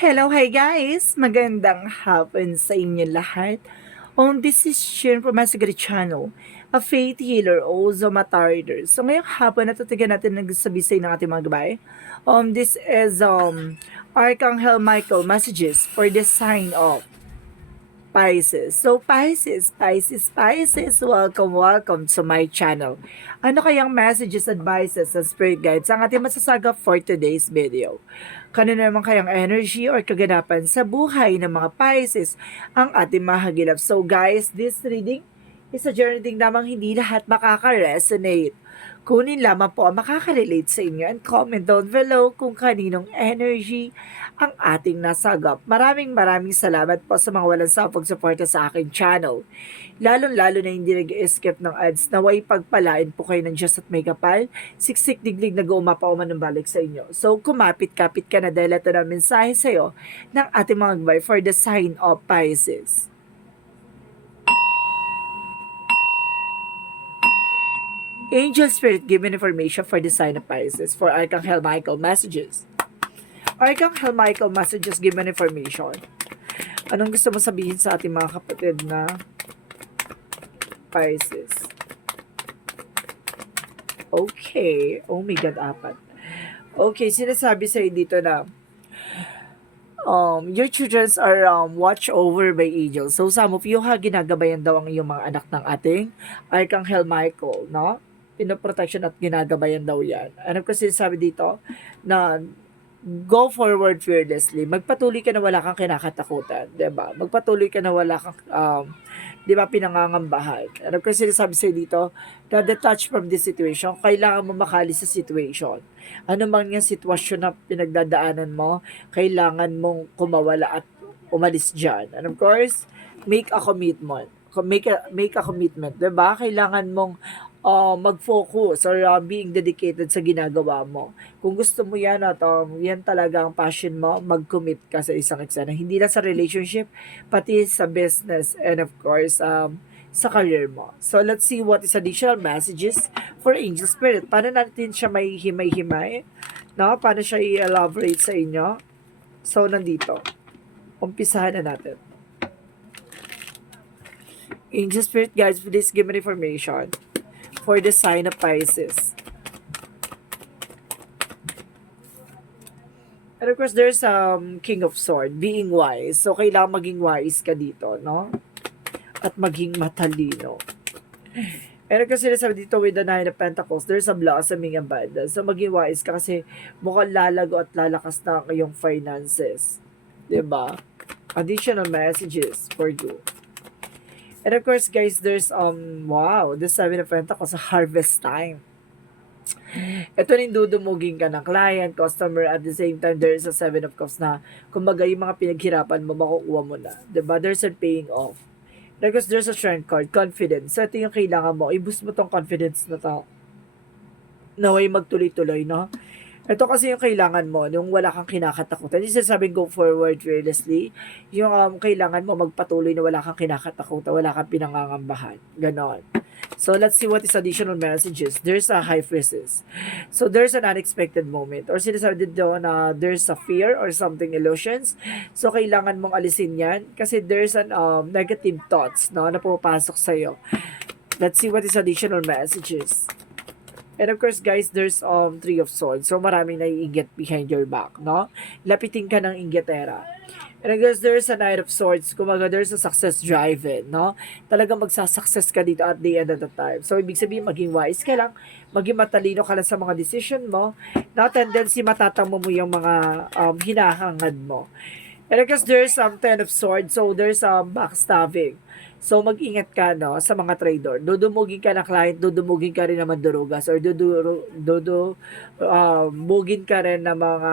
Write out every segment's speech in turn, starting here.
Hello, hi guys! Magandang hapon sa inyo lahat. This is Shin from Masagari Channel, a faith healer, also matarder. So ngayong hapon, natutigan natin ng sabisay ng ating mga gabay. This is Archangel Michael messages for the sign of Pisces. So Pisces, welcome to my channel. Ano kayang messages, advices, sa spirit guides ang ating masasaga for today's video? Kanino naman kayang energy or kaganapan sa buhay ng mga Pisces ang ating mahagilap? So guys, this reading is a journey reading namang hindi lahat makaka-resonate. Kunin lamang po ang makaka-relate sa inyo and comment down below kung kaninong energy ang ating nasagap. Maraming salamat po sa mga walang sawang suporta sa aking channel. Lalong-lalo na hindi nag-escape ng ads, naway pagpalain po kayo ng Diyos at may kapal, siksik diglig na guumapa man ng balik sa inyo. So kumapit-kapit ka na dahil ito na mensahe sa iyo ng ating mga gabay for the sign of Pisces. Angel Spirit, give me information for the sign of Pisces for Archangel Michael messages. Archangel Michael messages, give me information. Anong gusto mo sabihin sa ating mga kapatid na Pisces? Okay. Oh my God, apat. Okay, sinasabi sa'yo dito na your children are watched over by angels. So some of you ginagabayan daw ang iyong mga anak ng ating Archangel Michael, no? Pinoprotection at ginagabayan daw yan. Ano ko sinasabi dito? Na go forward fearlessly. Magpatuloy ka na wala kang kinakatakutan, 'di ba? Magpatuloy ka na wala kang 'di ba pinangangambahan. Ano ko sinasabi sa dito? Na detach from this situation, kailangan mo makali sa situation. Ano man yung sitwasyon na pinagdadaanan mo, kailangan mong kumawala at umalis diyan. And of course, make a commitment. Make a commitment, 'di ba? Kailangan mong mag-focus or being dedicated sa ginagawa mo. Kung gusto mo yan at yan talaga ang passion mo, mag-commit ka sa isang eksena. Hindi lang sa relationship, pati sa business and of course, sa career mo. So let's see what is additional messages for Angel Spirit. Paano natin siya may himay-himay? No? Paano siya i-elaborate sa inyo? So nandito. Umpisahan na natin. Angel Spirit guys, please give me information for the sign of Pisces. And of course, there's King of Swords, being wise. So, kailangan maging wise ka dito, no? At maging matalino. And of course, sinasabi dito with the Nine of Pentacles, there's a blossoming abundance. So, maging wise ka kasi mukhang lalago at lalakas na ang iyong finances. Diba? Additional messages for you. And of course, guys, there's, wow, the Seven of Pentacles, a harvest time. Ito rin dudumugin ka ng client, customer, at the same time, there's a Seven of Cups na, kumbaga, yung mga pinaghirapan mo, makukuha mo na. Diba? There's a paying off. Because there's a strength card, confidence. So, ito yung kailangan mo. I-boost mo tong confidence na to. Naway magtuloy-tuloy, no? Ito kasi yung kailangan mo, yung wala kang kinakatakutan. Yung sinasabing go forward fearlessly, yung kailangan mo magpatuloy na wala kang kinakatakutan, wala kang pinangangambahan. Ganon. So, let's see what is additional messages. There's a high priestess. So, there's an unexpected moment. Or sinasabi dito na there's a fear or something illusions. So, kailangan mong alisin yan kasi there's an negative thoughts no, na pumapasok sa'yo. Let's see what is additional messages. And of course, guys, there's Three of Swords. So, maraming naiinggit behind your back, no? Lapitin ka ng inggitera. And I guess there's a Knight of Swords. Kumaga, there's a success driven, no? Talagang magsasuccess ka dito at the end of the time. So, ibig sabihin, maging wise ka lang, maging matalino ka lang sa mga decision mo, na tendency matatamo mo yung mga hinahangad mo. And I guess there's Ten of Swords. So, there's backstabbing. So, mag-ingat ka, no, sa mga trader. Dudumugin ka ng client, dudumugin ka rin ng mandurugas, or dudumugin ka rin ng mga,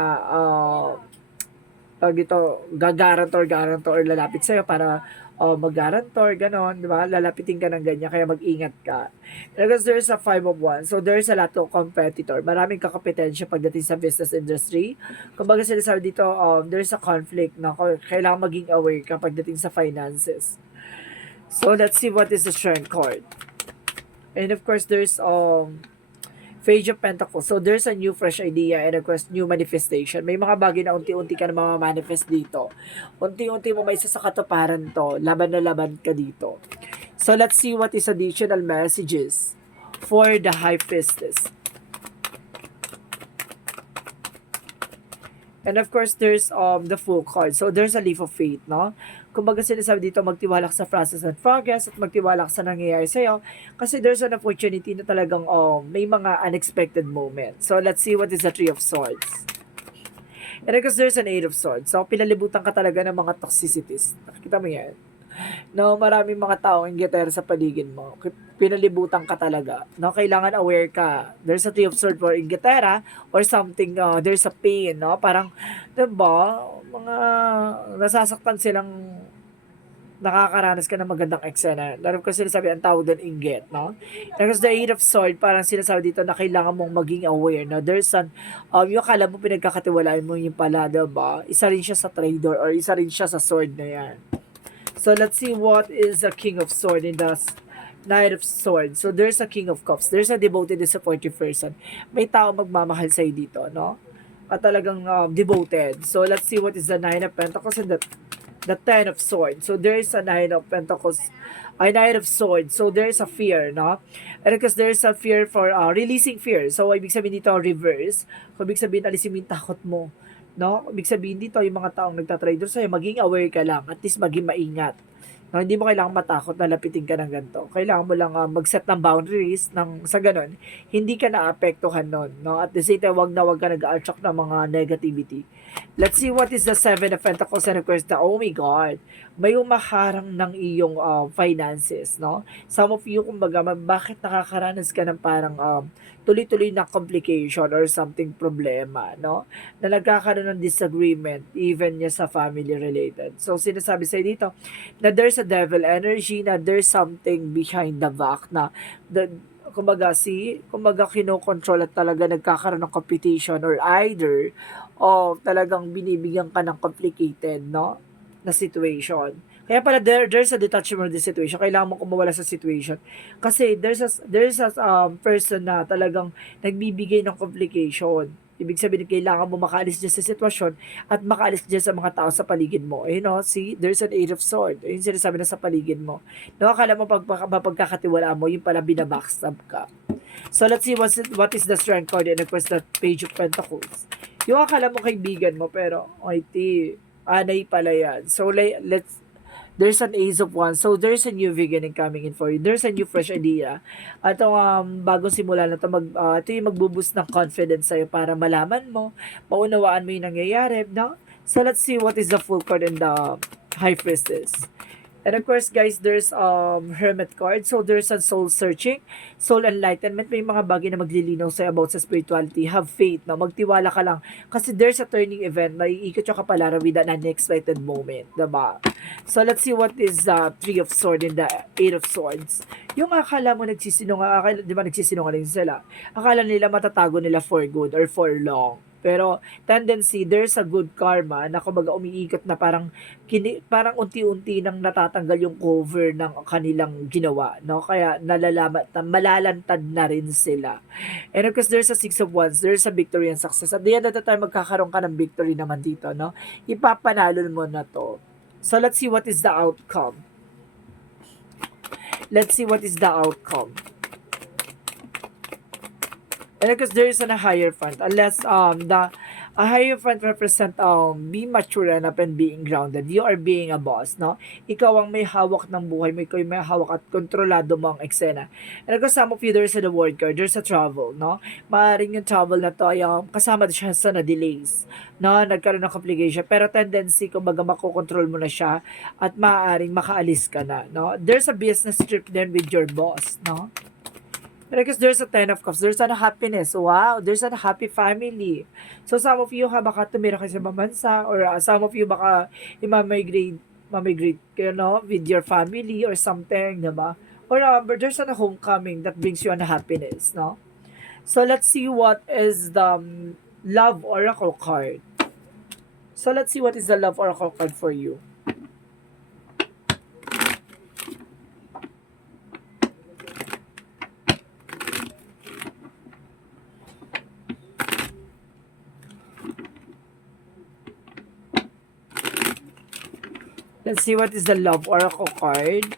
garantor, or lalapit sa'yo para mag-garantor, ganon, di ba? Lalapitin ka ng ganyan, kaya mag-ingat ka. Because there's a Five of Wands, so there's a lot of competitor. Maraming kakapetensya pagdating sa business industry. Kumbaga sinasabi dito, there's a conflict na kailangan maging aware ka pagdating sa finances. So, let's see what is the strength card. And of course, there's Page of Pentacles. So, there's a new fresh idea and of course, new manifestation. May mga bagay na unti-unti ka na mamamanifest dito. Unti-unti mo may isa sa katuparan to. Laban na laban ka dito. So, let's see what is additional messages for the High Priestess. And of course, there's the Fool card. So, there's a leap of faith, no? Kumbaga sinasabi dito, magtiwala ka sa process and progress at magtiwala ka sa nangyayari sa'yo kasi there's an opportunity na talagang may mga unexpected moments. So, let's see what is the Three of Swords. And of course, there's an Eight of Swords. So, pinalibutan ka talaga ng mga toxicities. Nakikita mo yan? No, maraming mga taong inggitera sa paligid mo. Pinalibutan ka talaga. No, kailangan aware ka. There's a Three of Swords for inggitera or something, there's a pain, no? Parang, diba, mga nasasaktan silang nakakaranas ka ng magandang eksena. Lalo ko sinasabi, ang tawag doon inggit, no? Because the Eight of Swords, parang sinasabi dito na kailangan mong maging aware, no? There's an, yung akala mo pinagkakatiwalaan mo yung pala, diba? Isa rin siya sa traitor or isa rin siya sa sword na yan. So, let's see what is the King of Swords in the Knight of Swords. So, there's a King of Cups. There's a devoted and supportive person. May tao magmamahal sa'yo dito, no? At talagang devoted. So, let's see what is the Nine of Pentacles and the Ten of Swords. So, there's a Nine of Pentacles, a Knight of Swords. So, there's a fear, no? And because there's a fear for releasing fear. So, ibig sabihin dito, reverse. So, ibig sabihin, alisin mo yung takot mo. No? Ibig sabihin dito, yung mga taong nagtatrader sa'yo, maging aware ka lang. At least maging maingat. No, hindi mo kailangang matakot na lapitin ka ng ganito. Kailangan mo lang mag-set ng boundaries sa ganun. Hindi ka naapektuhan nun. No? At the same time, wag ka nag-attract ng mga negativity. Let's see what is the Seven of Pentacles and of course the, oh my God, may umaharang ng iyong finances. No? Some of you, kumbaga, bakit nakakaranas ka ng parang tuloy-tuloy na complication or something problema, no? Na nagkakaroon ng disagreement, even niya sa family related. So, sinasabi sa'yo dito, na there's a devil energy, na there's something behind the back, na kumbaga kinokontrol at talaga nagkakaroon ng competition or either talagang binibigyan ka ng complicated, no? Na situation. Kaya pala there's a detachment of the situation. Kailangan mo kumawala sa situation. Kasi there's a person na talagang nagbibigay ng complication. Ibig sabihin, kailangan mo makaalis dyan sa sitwasyon at makaalis dyan sa mga tao sa paligid mo. No? See, there's an Eight of Swords. Yung sinasabi na sa paligid mo. No, akala mo pagkakatiwalaan mo, yung pala binabackstab ka. So, let's see what is the Strength card and of course the Page of Pentacles. Yung akala mo kaibigan mo, pero, anay pala yan. So, there's an Ace of Wands. So, there's a new beginning coming in for you. There's a new fresh idea. At bagong simula na ito, ito yung magbuboost ng confidence sa'yo para malaman mo, maunawaan mo yung nangyayari, no? So, let's see what is the Fool card and the High Priestess. And of course, guys, there's Hermit card. So, there's a soul searching, soul enlightenment. May mga bagay na maglilinaw sa'yo about sa spirituality. Have faith, no? Magtiwala ka lang. Kasi there's a turning event. May ikot yung kapalaran with an unexpected moment. Diba? So, let's see what is the Three of Swords and the Eight of Swords. Yung akala mo nagsisinungaling sila. Akala nila matatago nila for good or for long. Pero tendency, there's a good karma na kumbaga umiikot na parang unti-unti nang natatanggal yung cover ng kanilang ginawa, no? Kaya malalantad na rin sila. And of course, there's a Six of Wands, there's a victory and success. At the end of the time, magkakaroon ka ng victory naman dito, no? Ipapanalo mo na to. So, let's see what is the outcome. Let's see what is the outcome. And because there is a higher front, unless a higher front represent be mature enough and being grounded. You are being a boss, no? Ikaw ang may hawak ng buhay mo, ikaw yung may hawak at kontrolado mo ang eksena. And because some of you, there's a word card, there's a travel, no? Maaaring yung travel na to ay kasama siya sa na-delays, no? Nagkaroon ng complication, pero tendency kumbaga makokontrol mo na siya at maaaring makaalis ka na, no? There's a business trip then with your boss, no? Because there's a Ten of Cups, there's a happiness. Wow, there's a happy family. So some of you baka tumira kayo sa bansa or some of you baka mamigrate kayo, no, with your family or something, diba? Or there's a homecoming that brings you an happiness, no? So let's see what is the Love Oracle card. So let's see what is the Love Oracle card for you. Let's see what is the love oracle card.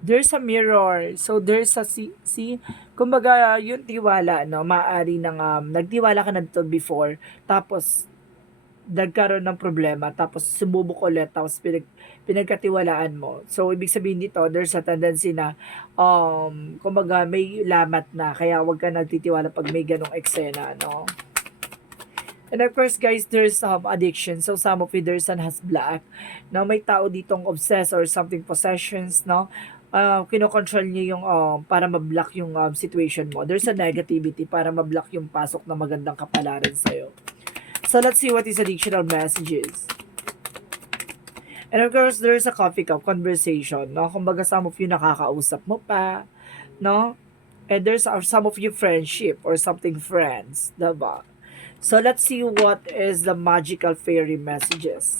There's a mirror. So, there's a, see, kumbaga, yung tiwala, no, maaari ng, nagtiwala ka na dito before, tapos, nagkaroon ng problema, tapos sumubok ulit, tapos pinagkatiwalaan mo. So, ibig sabihin dito, there's a tendency na, kumbaga, may lamat na, kaya wag ka nagtitiwala pag may ganong eksena, no? And of course, guys, there's addiction. So, some of you, their sun has black. No, may tao ditong obsessed or something possessions, no? Kinokontrol niya yung para ma-block yung situation mo. There's a negativity para ma-block yung pasok na magandang kapalaran sa'yo. So, let's see what is additional messages. And of course, there's a coffee cup conversation, no? Kumbaga, some of you nakakausap mo pa, no? And there's some of you friendship or something friends, diba? So, let's see what is the magical fairy messages.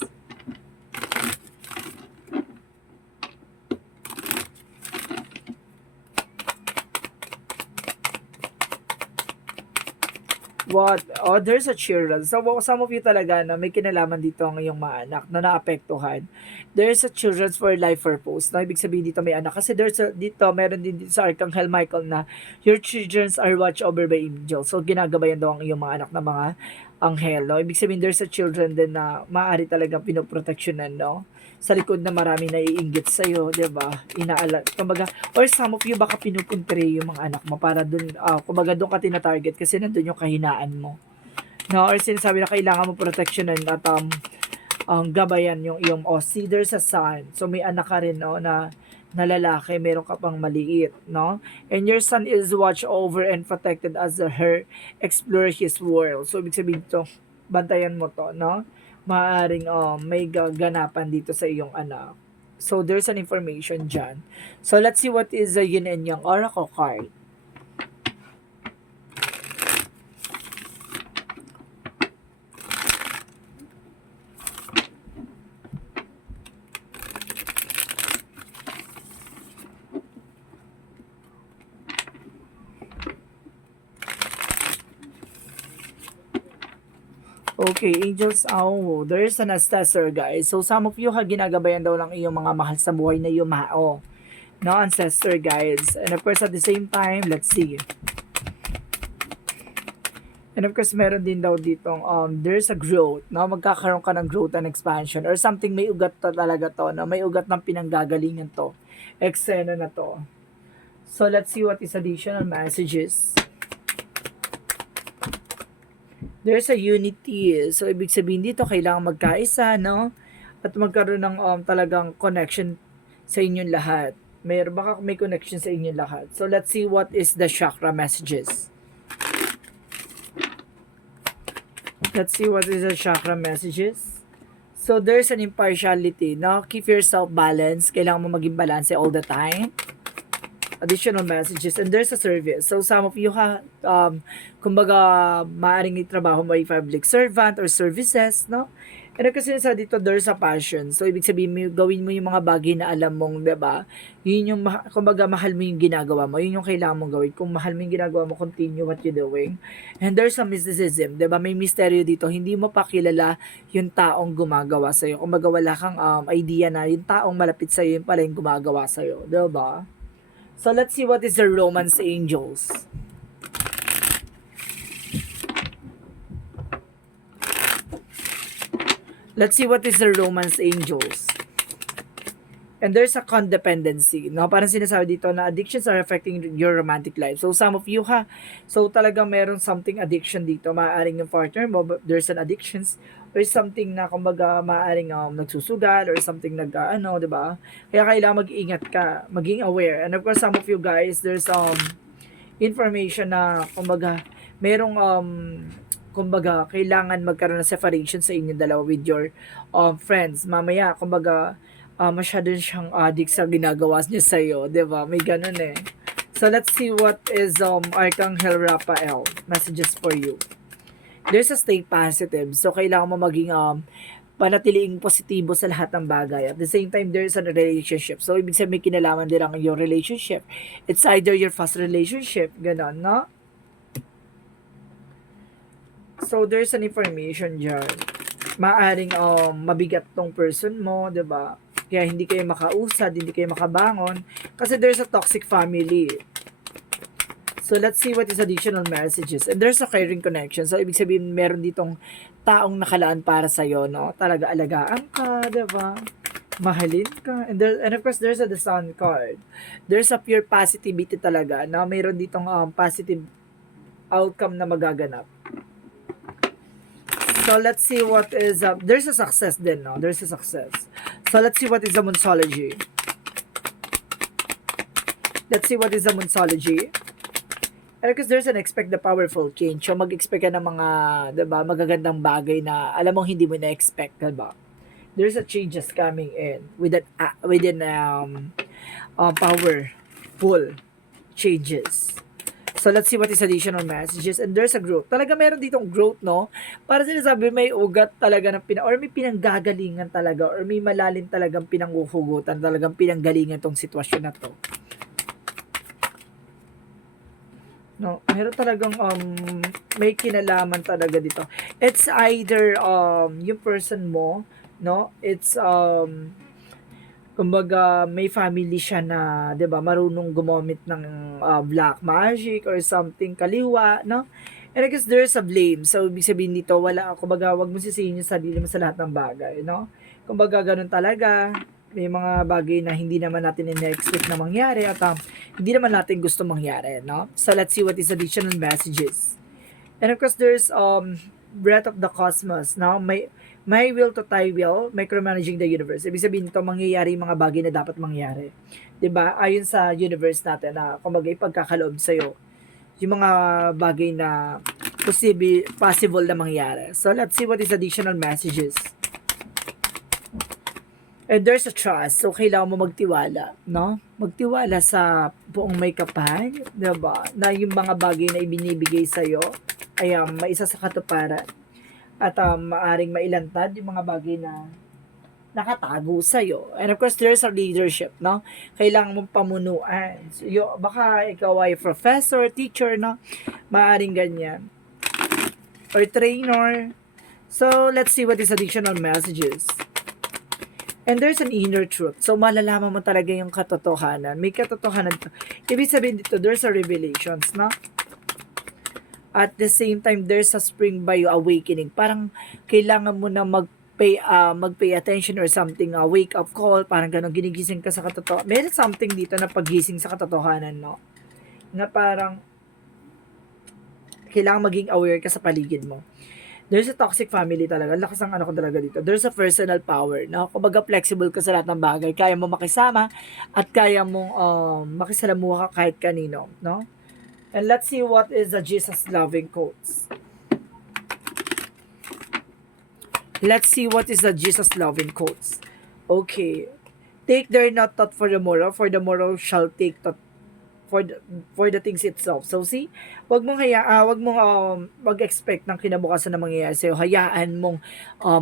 What? Oh, there's a children. So, some of you talaga na may kinalaman dito ang iyong mga anak na naapektuhan. There's a children's for life purpose. No? Ibig sabihin dito may anak. Kasi dito, meron din dito sa Archangel Michael na your children's are watched over by angels. So, ginagabayan daw ang iyong mga anak na mga anghel. No? Ibig sabihin, there's a children din na maaari talagang pinoproteksyonan, no? Sa likod na marami naiinggit sa'yo, di ba? Kumbaga, or some of you baka pinupuntre yung mga anak mo para dun, kumbaga doon ka tina-target kasi nandun yung kahinaan mo. No? Or sinasabi na kailangan mo proteksyonan at gabayan yung iyong, see, there's a son. So, may anak ka rin, no, na lalaki, meron ka pang maliit, no? And your son is watched over and protected as her explore his world. So, ibig sabihin to, bantayan mo to, no? Maaring may gaganapan dito sa iyong anak. So, there's an information dyan. So, let's see what is the yin and yang oracle card. Okay, angels, there's an ancestor, guys. So, some of you, ginagabayan daw lang iyong mga mahal sa buhay na yumao. No, ancestor, guys. And of course, at the same time, let's see. And of course, meron din daw ditong, there's a growth, no? Magkakaroon ka ng growth and expansion or something, may ugat to talaga to, no? May ugat ng pinanggagalingan to. Eksena na to. So, let's see what is additional messages. There's a unity. So, ibig sabihin dito, kailangan magkaisa, no? At magkaroon ng talagang connection sa inyong lahat. Baka may connection sa inyong lahat. So, let's see what is the chakra messages. Let's see what is the chakra messages. So, there's an impartiality, no? Keep yourself balanced. Kailangan mo maging balance all the time. Additional messages, and there's a service. So, some of you kumbaga, maaaring itrabaho mo ay public servant or services, no? And kasi sa dito, there's a passion. So, ibig sabihin, gawin mo yung mga bagay na alam mong, diba? Yun yung, kumbaga, mahal mo yung ginagawa mo. Yun yung kailangan mong gawin. Kung mahal mo yung ginagawa mo, continue what you're doing. And there's a mysticism, diba? May misteryo dito. Hindi mo pa kilala yung taong gumagawa sa'yo. Kumbaga, wala kang idea na yung taong malapit sa'yo, yung pala yung gumagawa sa'yo. Diba? So, let's see what is the romance angels. Let's see what is the romance angels. And there's a codependency. No? Parang sinasabi dito na addictions are affecting your romantic life. So, some of you so talagang meron something addiction dito. Maaaring yung partner mo, but there's an addictions or something na kumbaga maaaring nagsusugal or something diba? Kaya kailangan mag-ingat ka, maging aware. And of course, some of you guys, there's information na kumbaga merong kumbaga kailangan magkaroon ng separation sa inyong dalawa with your friends. Mamaya, kumbaga masyado siyang addict sa ginagawa niya sa'yo, diba? May ganun eh. So, let's see what is Archangel Raphael messages for you. There's a stay positive. So, kailangan mo maging panatiliing positibo sa lahat ng bagay. At the same time, there's a relationship. So, ibig sabihin, may kinalaman din ang your relationship. It's either your first relationship, gano'n, no? So, there's an information dyan. Maaring mabigat tong person mo, 'di ba? Kaya hindi kayo makausad, hindi kayo makabangon kasi there's a toxic family. So let's see what is additional messages. And there's a caring connection. So ibig sabihin meron ditong taong nakalaan para sa iyo, no? Talaga alagaan ka, 'di ba? Mahalin ka. And of course there's the sun card. There's a pure positivity talaga na mayroon ditong positive outcome na magaganap. So let's see what is there's a success din, no? There's a success. So let's see what is the Monsology. Let's see what is the Monsology. And because there's an expect the powerful change. So mag-expect ka ng mga, 'di ba, magagandang bagay na alam mong hindi mo na-expect, 'di ba? There's a changes coming in with powerful changes. So let's see what is additional messages. And there's a growth. Talaga meron ditong growth, no? Para sinasabi may ugat talaga ng or may pinanggagalingan talaga or may malalim talagang pinanghuhugutan, talagang pinanggalingan tong sitwasyon na to. No, meron talagang may kinalaman talaga dito. It's either yung person mo, no? It's kumbaga may family siya na, 'di ba, marunong gumamit ng black magic or something kaliwa, no? And I guess there's a blame. So ibig sabihin dito wala, kumbaga wag mo sisihin yung sarili mo sa lahat ng bagay, no? Kumbaga ganun talaga. May mga bagay na hindi naman natin in-expect na mangyari at hindi naman natin gusto mangyari, no? So let's see what is additional messages. And of course there's breath of the cosmos, no? May will to thy will, micromanaging the universe. Ibig sabihin nito mangyayari yung mga bagay na dapat mangyari. 'Di ba? Ayon sa universe natin na kumbaga ipagkakaloob sa iyo yung mga bagay na possible na mangyari. So let's see what is additional messages. And there's a trust. So, kailangan mo magtiwala, no? Magtiwala sa buong may kapal, diba? Na yung mga bagay na ibinibigay sa'yo ay maisa sa katuparan. At maaring mailantad yung mga bagay na nakatago sa'yo. And of course, there's a leadership, no? Kailangan mong pamunuan. So, baka ikaw ay professor, teacher, no? Maaring ganyan. Or trainer. So, let's see what is additional messages. And there's an inner truth. So, malalaman mo talaga yung katotohanan. May katotohanan. Ibig sabihin dito, there's a revelations, no? At the same time, there's a spring by awakening. Parang kailangan mo na mag-pay attention or something, wake up call, parang gano'n, ginigising ka sa katotohanan. Meron something dito na paggising sa katotohanan, no? Na parang kailangan maging aware ka sa paligid mo. There's a toxic family talaga. Lakas ang ano ko talaga dito. There's a personal power. No? Kumbaga flexible ka sa lahat ng bagay. Kaya mo makisama at kaya mong makisalamuha ka kahit kanino. No? And let's see what is the Jesus loving quotes. Let's see what is the Jesus loving quotes. Okay. Take their not thought for the moral shall take thought for the things itself. So see, wag mong mag-expect ng kinabukasan na mangyayari sa'yo. Hayaan mong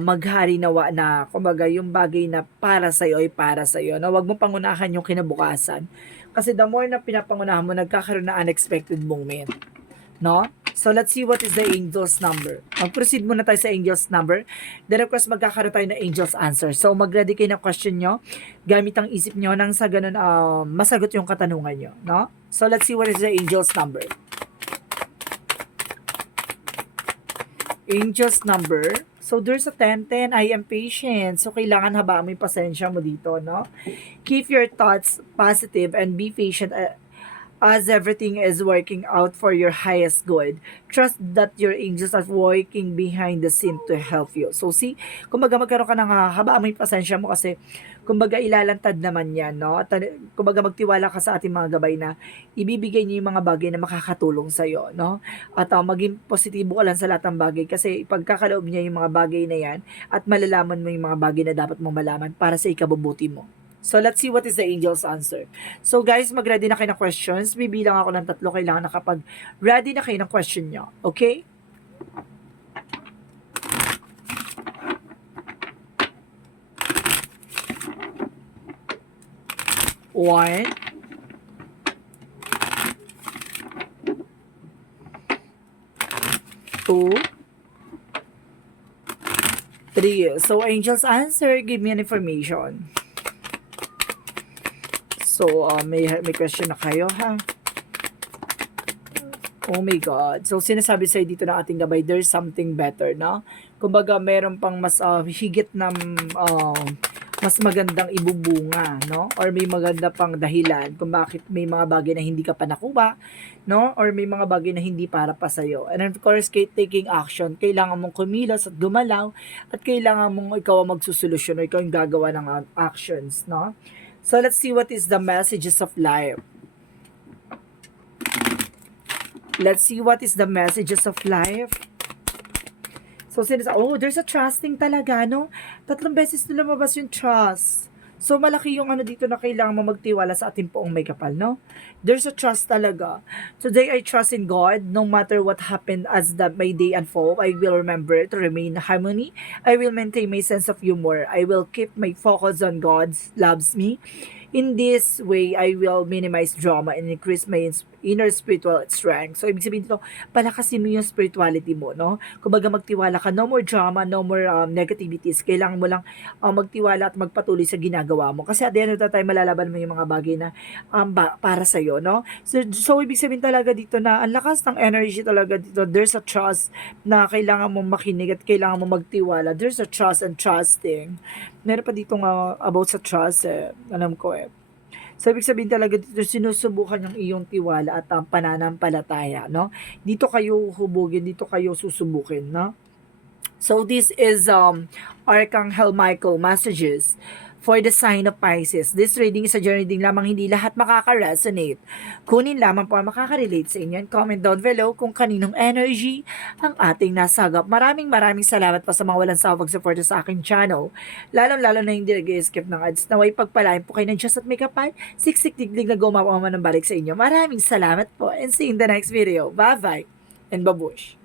maghari nawa na kumbaga yung bagay na para sa'yo ay para sa'yo. Na wag mong pangunahan yung kinabukasan. Kasi the more na pinapangunahan mo, nagkakaroon na unexpected moment. No? So let's see what is the angel's number. Mag-proceed muna tayo sa angel's number. Then of course, magkakaroon tayo ng angel's answer. So mag-ready kayo ng question nyo. Gamit ang isip nyo nang sa ganun masagot yung katanungan nyo. No? So let's see what is the angel's number. Angel's number. So there's a 10-10. I am patient. So kailangan habaan mo yung pasensya mo dito. No? Keep your thoughts positive and be patient as everything is working out for your highest good. Trust that your angels are working behind the scene to help you. So see, kumbaga magkaroon ka ng habaan mo yung pasensya mo kasi kumbaga ilalantad naman yan, no? At kumbaga magtiwala ka sa ating mga gabay na ibibigay niyo yung mga bagay na makakatulong sa'yo, no? At maging positibo ka lang sa lahat ng bagay kasi ipagkakaloob niya yung mga bagay na yan at malalaman mo yung mga bagay na dapat mong malaman para sa ikabubuti mo. So, let's see what is the angel's answer. So, guys, mag-ready na kayo ng questions. Bibilang ako ng 3. Kailangan nakapag-ready na kayo ng question nyo. Okay? One. 2. 3. So, angels answer, give me an information. So, may question na kayo, ha? Oh my God. So, sinasabi sa'yo dito na ating gabay, there's something better, no? Kumbaga, meron pang mas higit na mas magandang ibubunga, no? Or may maganda pang dahilan kung bakit may mga bagay na hindi ka pa nakuha, no? Or may mga bagay na hindi para pa sa'yo. And of course, taking action, kailangan mong kumilos at gumalaw at kailangan mong ikaw ang magsusolusyon o ikaw ang gagawa ng actions, no? So, let's see what is the messages of life. Let's see what is the messages of life. So, there's a trusting talaga, no? 3 beses na lumabas yung trust. So, malaki yung dito na kailangan mo magtiwala sa ating poong may kapal, no? There's a trust talaga. Today, I trust in God. No matter what happened as my day unfold, I will remember to remain in harmony. I will maintain my sense of humor. I will keep my focus on God loves me. In this way, I will minimize drama and increase my inner spiritual strength. So, ibig sabihin dito, palakasin mo yung spirituality mo, no? Kumbaga magtiwala ka, no more drama, no more negativities. Kailangan mo lang magtiwala at magpatuloy sa ginagawa mo. Kasi at the end of the time, malalaban mo yung mga bagay na para sa'yo, no? So, ibig sabihin talaga dito na ang lakas ng energy talaga dito. There's a trust na kailangan mong makinig at kailangan mong magtiwala. There's a trust and trusting. Meron pa dito nga about sa trust, alam ko So, ibig sabihin talaga dito, sinusubukan yung iyong tiwala at ang pananampalataya, no? Dito kayo hubugin, dito kayo susubukin, no? So, this is Archangel Michael messages for the sign of Pisces. This reading is a journey din lamang, hindi lahat makaka-resonate. Kunin lamang po ang makaka-relate sa inyo. Comment down below kung kaninong energy ang ating nasagap. Maraming salamat pa sa mga walang sawag support sa aking channel. Lalo na hindi nag-skip ng ads. Naway pagpalain po kayo ng Diyos at may kapal. Siksik diglig na gumawa ng balik sa inyo. Maraming salamat po and see you in the next video. Bye-bye and babush.